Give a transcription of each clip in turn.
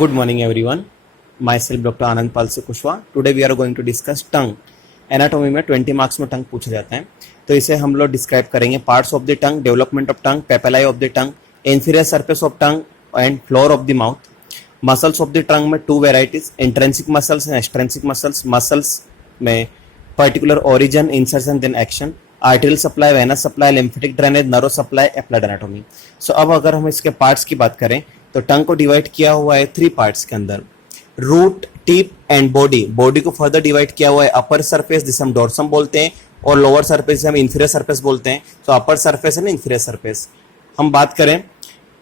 Good morning, everyone. Myself Dr. Anand Pal से Kushwaha. Today we are going to discuss tongue. Anatomy में 20 marks में टंग पूछे जाते हैं, तो इसे हम लोग डिस्क्राइब करेंगे. Parts of the tongue, development of tongue, papillae of the tongue, inferior surface of tongue and floor of the mouth. Muscles of the tongue में two varieties, intrinsic muscles and extrinsic muscles. Muscles में particular origin, insertion, then action. Arterial supply, venous supply, lymphatic drainage, nerve supply, applied anatomy. So अब अगर हम इसके parts की बात करें तो टंग को डिवाइड किया हुआ है 3 पार्ट्स के अंदर. Root, tip and body. Body को फर्दर डिवाइड किया हुआ है अपर सरफेस जिसे हम डोर्सम बोलते हैं और लोअर सरफेस जिसे हम इंफीरियर सरफेस बोलते हैं. तो अपर सरफेस है ना इंफीरियर सरफेस. हम बात करें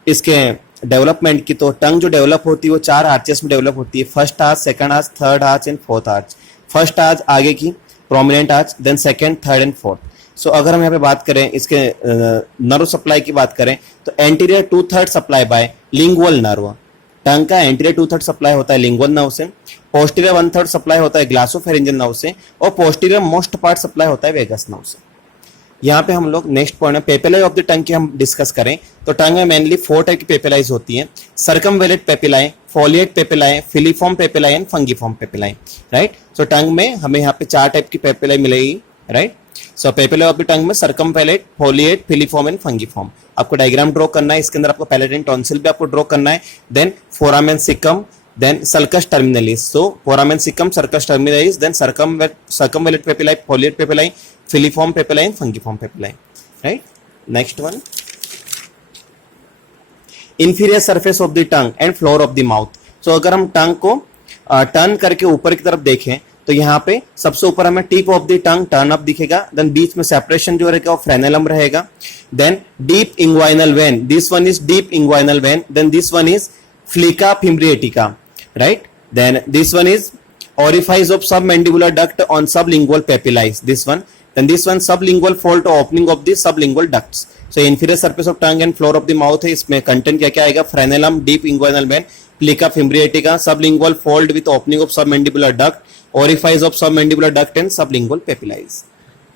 इसके डेवलपमेंट की तो टंग जो डेवलप होती है वो 4 आर्चेस में डेवलप होती है. First arch, second arch, third arch and fourth arch. First arch आगे की prominent arch, then second, third and fourth. So अगर हम यहाँ पे बात करें इसके नर्व सप्लाई की बात करें तो anterior 2/3 supply by lingual nerve. Tongue का एंटीरियर 2/3 सप्लाई होता है लिंगुअल नर्व से, पोस्टीरियर 1/3 सप्लाई होता है ग्लासोफेरिंजियल नर्व से और पोस्टीरियर मोस्ट पार्ट सप्लाई होता है वेगस नर्व से. यहाँ पे हम लोग नेक्स्ट पॉइंट है पेपिलाई ऑफ द टंग की हम डिस्कस करें तो टंग में मेनली 4 टाइप की पेपिलाइज होती है. Circumvallate papillae, foliate papillae, filiform papillae and fungiform papillae. Right. So tongue में हमें यहाँ पे 4 टाइप की पेपिलाई मिलेगी. Right. So papillae of the tongue में circumvallate, foliate, filiform and fungiform. आपको डायग्राम ड्रॉ करना है. इसके अंदर आपको पैलेटिन टॉन्सिल भी आपको ड्रॉ करना है. Then foramen caecum, then sulcus terminalis. So foramen caecum, sulcus terminalis, then circumvallate papillae, foliate papillae, filiform papillae and fungiform papillae. Right. Next one, inferior surface of the tongue and floor of the mouth. So अगर हम टंग को turn करके ऊपर की तरफ देखें तो यहाँ पे सबसे ऊपर हमें tip of the tongue turn up दिखेगा. देन बीच में सेपरेशन जो रहेगा वो फ्रेनेलम रहेगा. Then deep inguinal vein, this one is deep inguinal vein. Then this one is plica fimbriata. Right. Then this one is orifice of submandibular duct on sublingual papillae, this one. Then this one sublingual fold opening of the sublingual ducts. So inferior surface of tongue and floor of the mouth है. इसमें content क्या क्या आएगा? Frenulum, deep inguinal vein, plica fimbriata, sublingual fold with opening of submandibular duct, orifice of submandibular duct and sublingual papillae.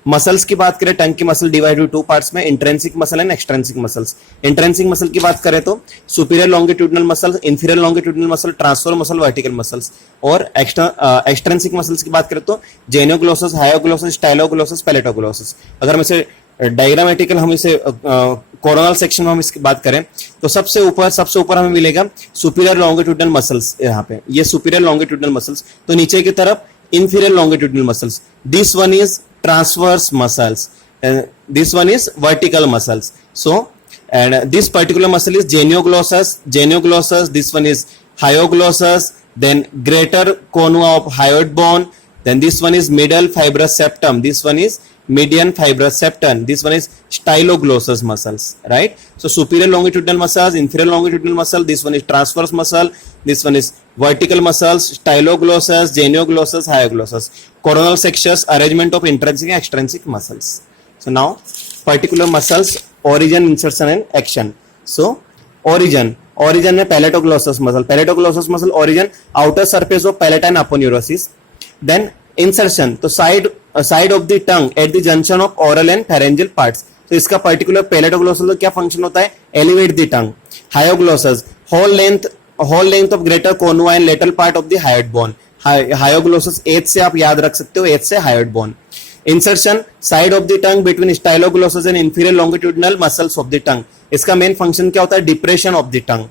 Muscles की बात करें, टंग की muscle divide हुई 2 पार्ट्स में, intrinsic muscle and extrinsic muscles. Intrinsic muscle की बात करें तो superior longitudinal muscle, inferior longitudinal muscle, transfer muscle, vertical muscles. और एक्सट्रेंसिक मसल्स की बात करें तो जेनोग्लोसस, हायोग्लोसस, स्टाइलोग्लोसस, पैलेटोग्लोसस. अगर हम इसे डायग्रामेटिकल हम इसे कोरोनल सेक्शन में हम इसकी बात करें तो सबसे ऊपर हमें मिलेगा सुपीरियर लॉन्गिट्यूडनल मसल्स. यहाँ पे ये सुपीरियर लॉन्गिट्यूडनल मसल्स. तो नीचे की तरफ inferior longitudinal muscles. This one is transverse muscles and this one is vertical muscles. So and this particular muscle is genioglossus. This one is hyoglossus, then greater conua of hyoid bone. Then this one is middle fibrous septum. This one is median fibrous septum. This one is styloglossus muscles. Right. So superior longitudinal muscles, inferior longitudinal muscle. This one is transverse muscle. This one is vertical muscles, styloglossus, genioglossus, hyoglossus. Coronal sections, arrangement of intrinsic and extrinsic muscles. So now particular muscles, origin, insertion and action. So origin में palatoglossus muscle origin outer surface of palatine aponeurosis. Then insertion तो side of the tongue at the junction of oral and pharyngeal parts. तो इसका particular पैलेटोग्लोसस का क्या function होता है? Elevate the tongue. Hyoglossus whole length of greater cornua and lateral part of the hyoid bone. Hyoglossus H से आप याद रख सकते हो, एच से hyoid bone. Insertion side of the tongue between styloglossus and inferior longitudinal muscles of the tongue. इसका main function क्या होता है? Depression of the tongue.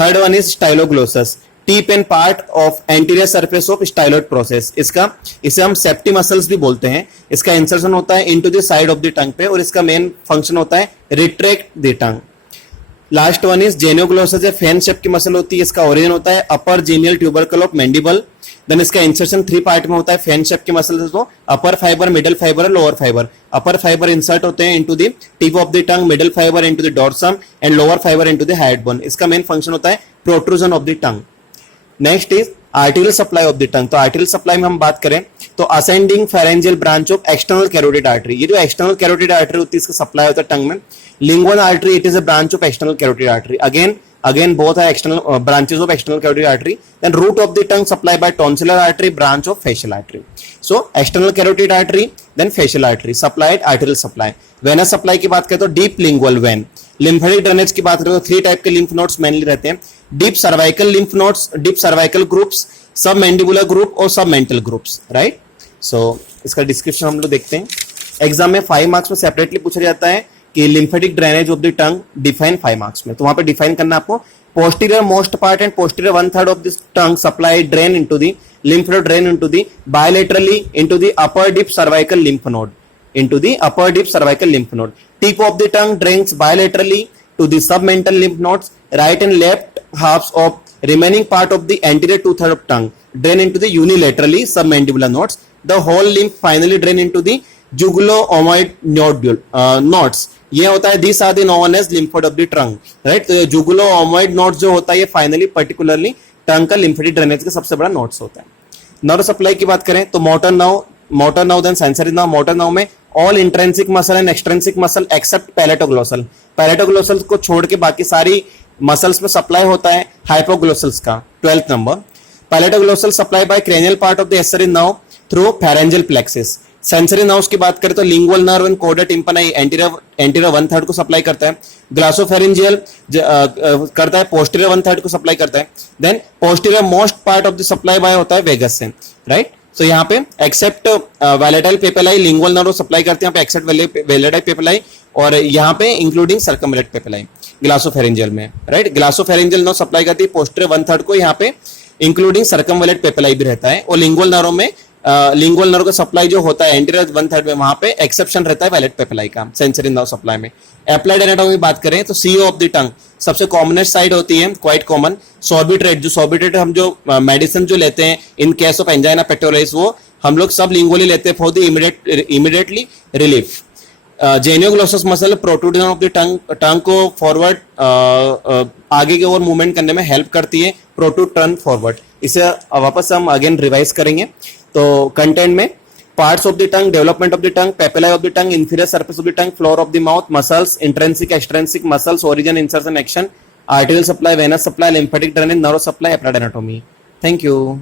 Third one is styloglossus, tip and part of anterior surface of styloid process. इसे हम safety muscles भी बोलते हैं. इसका इंसर्शन होता है into the side of the tongue पे और इसका मेन फंक्शन होता है retract the tongue. Last one is genioglossus, fan shape की मसल होती है. इसका ओरिजिन होता है upper genial tubercle of mandible. Then इसका इंसर्शन 3 पार्ट में होता है. फैन शेप की मसल तो अपर फाइबर, मिडल फाइबर और lower fibre. Upper fibre insert होते हैं into the tip of the tongue, middle fibre into the dorsum and lower fibre into the hyoid bone. इसका main function होता है protrusion of the tongue. Next is arterial supply of the टंग. तो arterial supply में हम बात करें तो ascending pharyngeal branch of external carotid artery. ये जो एक्सटर्नल कैरोटिड आर्टरी होती है इसका सप्लाई होता है टंग में. Lingual artery, it is a branch of external carotid artery. Again both are external branches of external carotid artery. Then root of the tongue supplied by tonsillar artery, branch of facial artery. So external carotid artery, then facial artery supplied arterial supply. Venous supply की बात करें तो deep lingual vein. Lymphatic drainage की बात करें तो 3 type के lymph nodes mainly रहते हैं. Deep cervical lymph nodes, deep cervical groups, सब मैंडिबुलर ग्रुप और सब मेंटल ग्रुप्स, राइट। सो इसका डिस्क्रिप्शन हम लोग देखते हैं। एग्जाम में 5 मार्क्स में सेपरेटली पूछा जाता है कि lymphatic drainage of the tongue define 5 marks में, तो वहां पे डिफाइन करना आपको posterior most part and posterior 1/3 of this tongue supply drain into the lymph node, drain into the bilaterally into the upper deep cervical lymph node, into the upper deep cervical lymph node. Tip of the tongue drains bilaterally to the submental lymph nodes. Right and left halves of remaining part of the anterior 2/3 of tongue drain into the unilaterally submandibular nodes. The whole lymph finally drain into the jugulo-omoid nodule nodes. ये होता है this are the known as lymphoid of the tongue, right. तो ये जुगुलो-ओमोइड nodes जो होता है ये finally particularly टंग का लिम्फेटिक ड्रेनेज का सबसे बड़ा नोड्स होता है। नर्व सप्लाई की बात करें तो motor nerve then sensory nerve. Motor nerve में all intrinsic muscle and extrinsic muscle except palatoglossal, palatoglossal को छोड़ के बाकी सारी मसल्स में सप्लाई होता है हाइपोग्लोसल्स का। 12th number, palatoglossal supply by cranial part of the accessory nerve through pharyngeal plexus. Sensory nerves की बात करें तो लिंगुअल नर्व एंड कोडा टिम्पनी एंटीरियर 1/3 को सप्लाई करता है। ग्लासोफेरेंजियल करता है पोस्टीरियर 1/3 को सप्लाई करता है। Then posterior most part of the supply by होता है वेगस से, राइट। सो यहाँ पे except vallate papillae lingual nerve supply करते हैं, यहाँ पे एक्सेप्ट वैलेटाइल पेपिलाई और यहाँ पे इंक्लूडिंग सर्कमलेट पेपिलाई ग्लासोफेरेंजियल में, राइट। ग्लासोफेरेंजियल नर्व सप्लाई करती है पोस्टीरियर 1/3 को, यहाँ पे इंक्लूडिंग सर्कमलेट पेपिलाई भी रहता है। और लिंगुअल नर्व में लिंगुअल नर्व का सप्लाई जो होता है एंटीरियर 1/3 में, वहां पे एक्सेप्शन रहता है वैलेट पेपिलाई का सेंसरी नर्व सप्लाई में। एप्लाइड एनाटॉमी बात करें तो सीओ ऑफ द टंग सबसे कॉमनेस्ट साइड होती है, क्वाइट कॉमन। सॉर्बिट्रेट, जो सॉर्बिट्रेट हम जो मेडिसिन जो लेते हैं in case of angina pectoris, वो हम लोग सब लिंगुअली लेते हैं for the immediately relief. Genioglossus muscle protrusion of the tongue को फॉरवर्ड आगे की ओर मूवमेंट करने में हेल्प करती है, प्रोट्रूड टर्न फॉरवर्ड। इसे वापस हम अगेन रिवाइज करेंगे। तो कंटेंट में parts of the tongue, development of the tongue, papillae of the tongue, inferior surface of the tongue, floor of the mouth, muscles, intrinsic extrinsic muscles, origin, insertion, action, arterial supply, venous supply, lymphatic drainage, nerve supply, applied anatomy. Thank you.